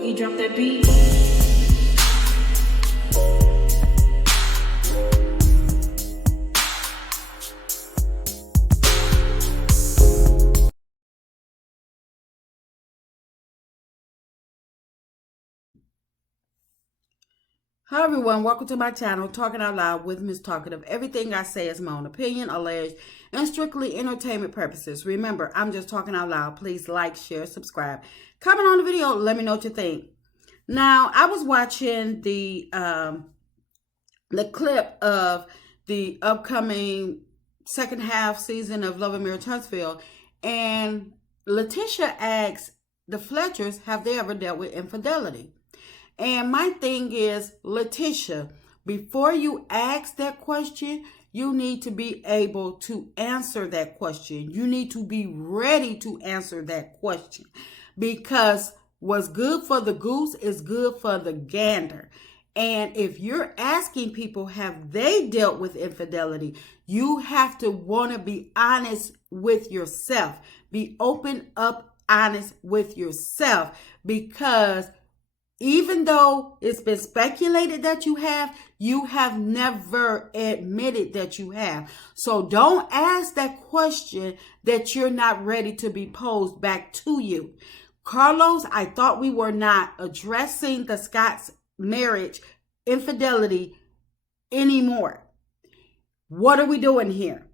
Boogie, drop that beat. Hi everyone, welcome to my channel, Talking Out Loud with Miss Talkative. Everything I say is my own opinion, alleged, and strictly entertainment purposes. Remember, I'm just talking out loud. Please like, share, subscribe. Comment on the video, let me know what you think. Now, I was watching the clip of the upcoming second half season of Love and Marriage Huntsville, and Tisha asked the Fletcher'S, have they ever dealt with infidelity? And my thing is, Tisha, before you ask that question, you need to be able to answer that question. You need to be ready to answer that question, because what's good for the goose is good for the gander. And if you're asking people, have they dealt with infidelity, you have to want to be honest with yourself. Be open up, honest with yourself, because even though it's been speculated that you have never admitted that you have. So don't ask that question that you're not ready to be posed back to you. Carlos, I thought we were not addressing the Scott's marriage infidelity anymore. What are we doing here?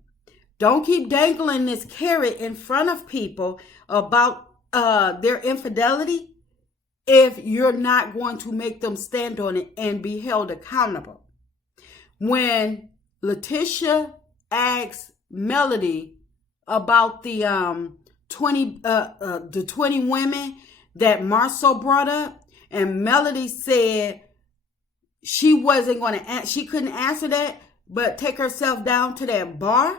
Don't keep dangling this carrot in front of people about their infidelity if you're not going to make them stand on it and be held accountable. When Tisha asked Melody about the 20 women that Marceau brought up, and Melody said she wasn't going to, she couldn't answer that, but take herself down to that bar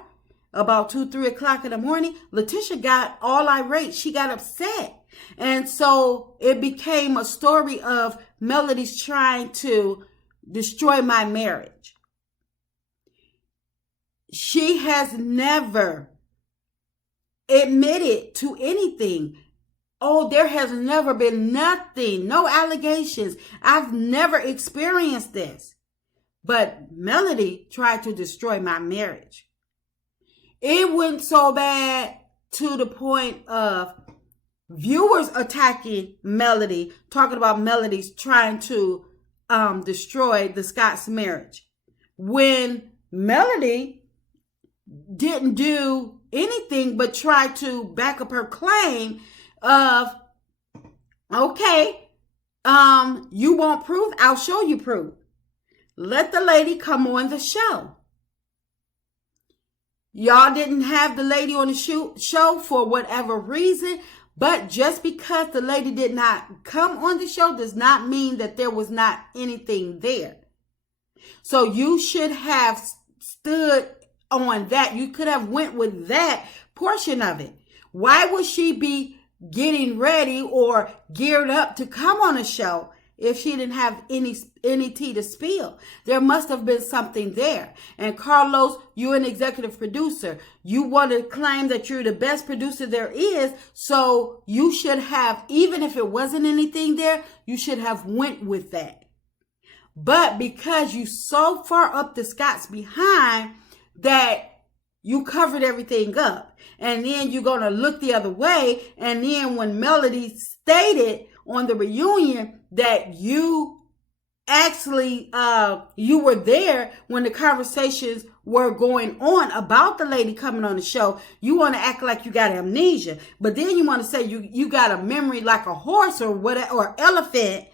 about 2-3 o'clock in the morning, Tisha got all irate. She got upset. And so it became a story of Melody's trying to destroy my marriage. She has never admitted to anything. Oh, there has never been nothing, no allegations. I've never experienced this. But Melody tried to destroy my marriage. It went so bad to the point of viewers attacking Melody, talking about Melody's trying to destroy the Scott's marriage, when Melody didn't do anything but try to back up her claim of, okay, you want proof? I'll show you proof. Let the lady come on the show. Y'all didn't have the lady on the show for whatever reason. But just because the lady did not come on the show does not mean that there was not anything there. So you should have stood on that. You could have went with that portion of it. Why would she be getting ready or geared up to come on a show if she didn't have any tea to spill? There must have been something there. And Carlos, you're an executive producer. You want to claim that you're the best producer there is. So you should have, even if it wasn't anything there, you should have went with that. But because you so far up the Scott's behind that you covered everything up, and then you're going to look the other way. And then when Melody stated on the reunion that you actually, you were there when the conversations were going on about the lady coming on the show, you want to act like you got amnesia. But then you want to say you got a memory like a horse or whatever, or elephant,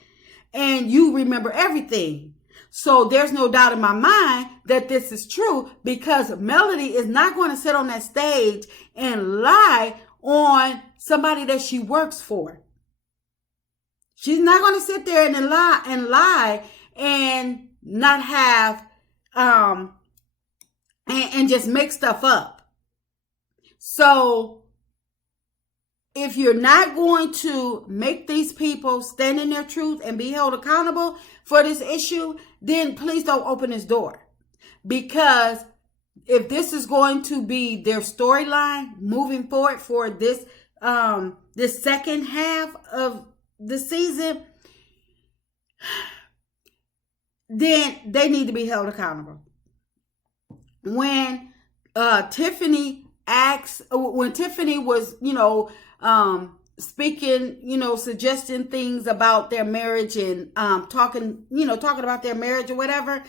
and you remember everything. So there's no doubt in my mind that this is true, because Melody is not going to sit on that stage and lie on somebody that she works for. She's not going to sit there and lie and not have, and just make stuff up. So if you're not going to make these people stand in their truth and be held accountable for this issue, then please don't open this door. Because if this is going to be their storyline moving forward for this this second half of the season, then they need to be held accountable. When Tiffany was, speaking, suggesting things about their marriage and talking about their marriage or whatever,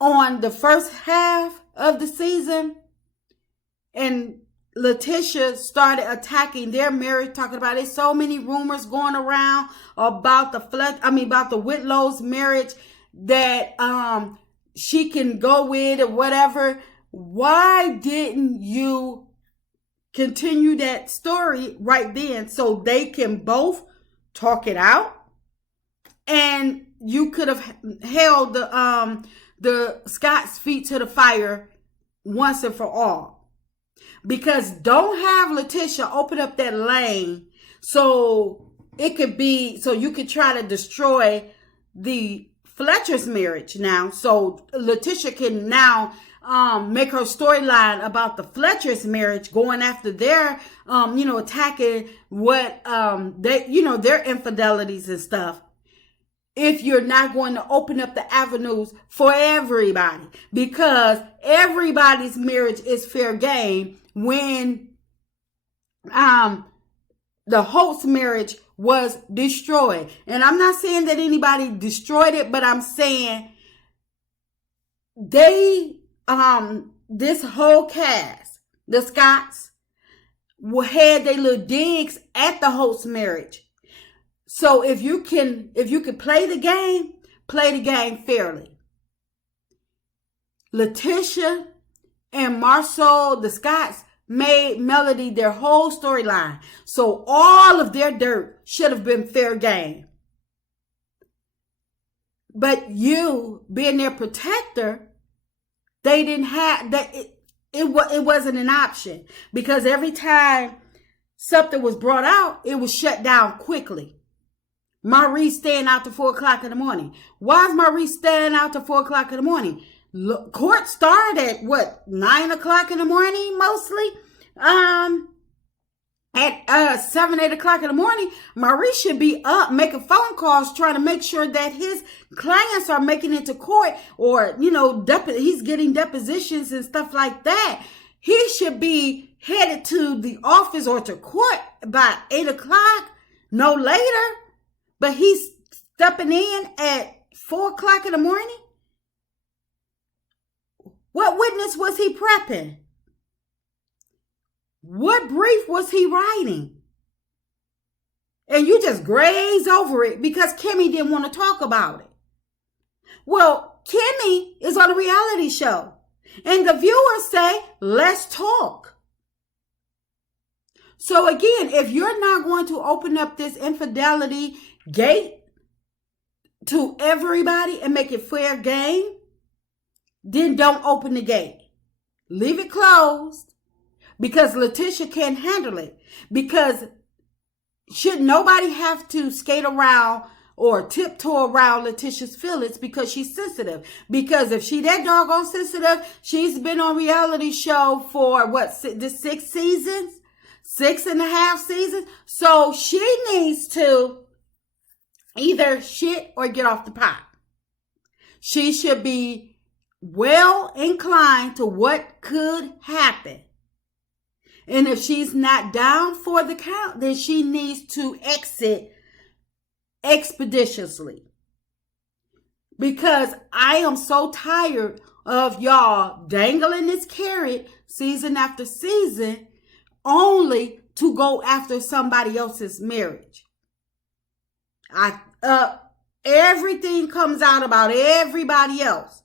on the first half of the season, and Letitia started attacking their marriage, talking about there's so many rumors going around about the Whitlow's marriage that she can go with or whatever. Why didn't you continue that story right then so they can both talk it out? And you could have held the Scott's feet to the fire once and for all. Because don't have Letitia open up that lane so you could try to destroy the Fletcher's marriage now. So Letitia can now make her storyline about the Fletcher's marriage, going after their, attacking what, their infidelities and stuff. If you're not going to open up the avenues for everybody, because everybody's marriage is fair game when the Holt's marriage was destroyed. And I'm not saying that anybody destroyed it, but I'm saying this whole cast, the Scotts, had their little digs at the Holt's marriage. So if you can play the game fairly. Letitia and Marceau, the Scotts, made Melody their whole storyline. So all of their dirt should have been fair game. But you, being their protector, they didn't have that. It wasn't an option, because every time something was brought out, it was shut down quickly. Maurice staying out to 4 o'clock in the morning. Why is Maurice staying out to 4 o'clock in the morning? Court started at 9 o'clock in the morning, mostly. At 7, 8 o'clock in the morning, Maurice should be up making phone calls, trying to make sure that his clients are making it to court, or, he's getting depositions and stuff like that. He should be headed to the office or to court by 8 o'clock, no later. But he's stepping in at 4 o'clock in the morning? What witness was he prepping? What brief was he writing? And you just graze over it because Kimmy didn't want to talk about it. Well, Kimmy is on a reality show, and the viewers say, let's talk. So again, if you're not going to open up this infidelity gate to everybody and make it fair game, then don't open the gate. Leave it closed, because Letitia can't handle it. Because should nobody have to skate around or tiptoe around Letitia's feelings because she's sensitive? Because if she that doggone sensitive, she's been on reality show for the 6 seasons, 6.5 seasons. So she needs to either shit or get off the pot. She should be well inclined to what could happen. And if she's not down for the count, then she needs to exit expeditiously. Because I am so tired of y'all dangling this carrot season after season only to go after somebody else's marriage. Everything comes out about everybody else,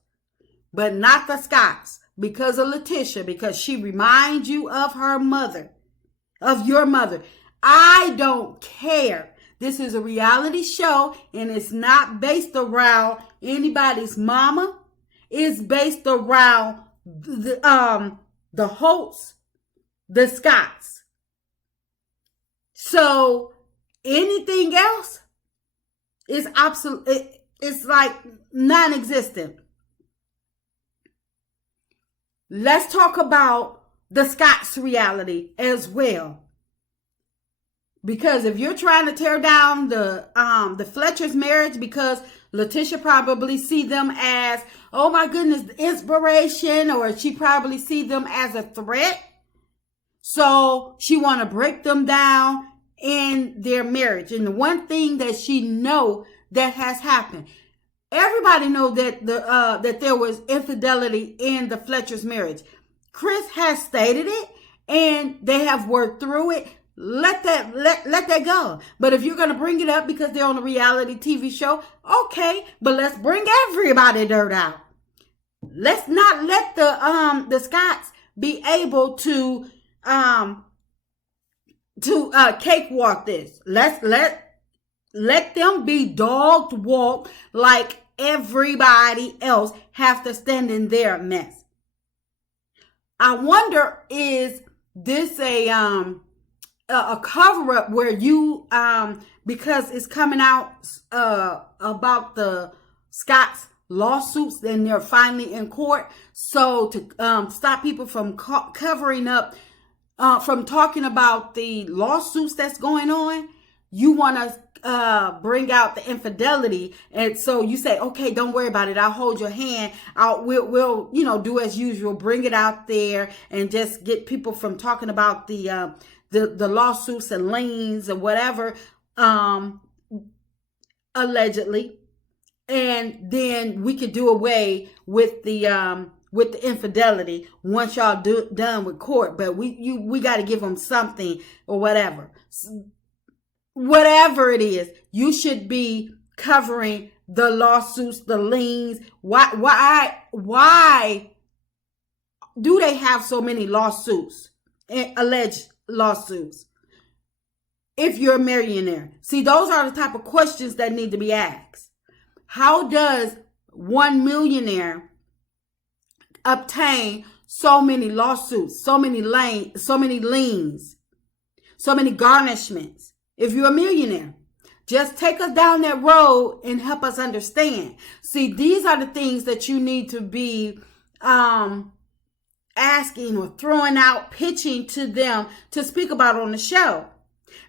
but not the Scotts, because of Letitia, because she reminds you of her mother, of your mother. I don't care. This is a reality show, and it's not based around anybody's mama. It's based around the Holtz, the Scotts. So anything else is absolute. It's like non-existent. Let's talk about the Scotts reality as well. Because if you're trying to tear down the Fletcher's marriage, because Letitia probably see them as, oh my goodness, inspiration, or she probably see them as a threat. So she want to break them down in their marriage. And the one thing that she know that has happened, everybody know that that there was infidelity in the Fletcher's marriage. Chris has stated it, and they have worked through it. Let that go. But if you're gonna bring it up because they're on a reality TV show, okay. But let's bring everybody dirt out. Let's not let the Scotts be able to cakewalk this. Let them be dogged walk like everybody else have to stand in their mess. I wonder, is this a cover up where you because it's coming out about the Scotts lawsuits and they're finally in court, so to stop people from covering up from talking about the lawsuits that's going on, you want to bring out the infidelity, and so you say, okay, don't worry about it, I'll hold your hand, we'll do as usual, bring it out there and just get people from talking about the lawsuits and liens or whatever, allegedly, and then we could do away with the infidelity once y'all done with court. But we got to give them something or whatever it is. You should be covering the lawsuits, the liens. Why do they have so many lawsuits, alleged lawsuits, if you're a millionaire? See, those are the type of questions that need to be asked. How does one millionaire obtain so many lawsuits, so many liens, so many garnishments? If you're a millionaire, just take us down that road and help us understand. See, these are the things that you need to be asking or throwing out, pitching to them to speak about on the show.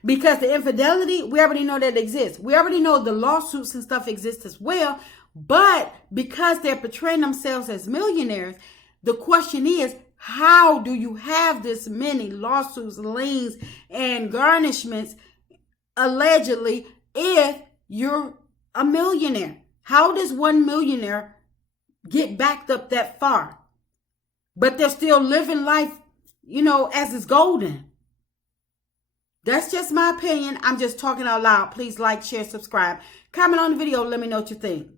Because the infidelity, we already know that exists. We already know the lawsuits and stuff exist as well. But because they're portraying themselves as millionaires, the question is, how do you have this many lawsuits, liens, and garnishments, allegedly, if you're a millionaire? How does one millionaire get backed up that far? But they're still living life, as it's golden. That's just my opinion. I'm just talking out loud. Please like, share, subscribe. Comment on the video. Let me know what you think.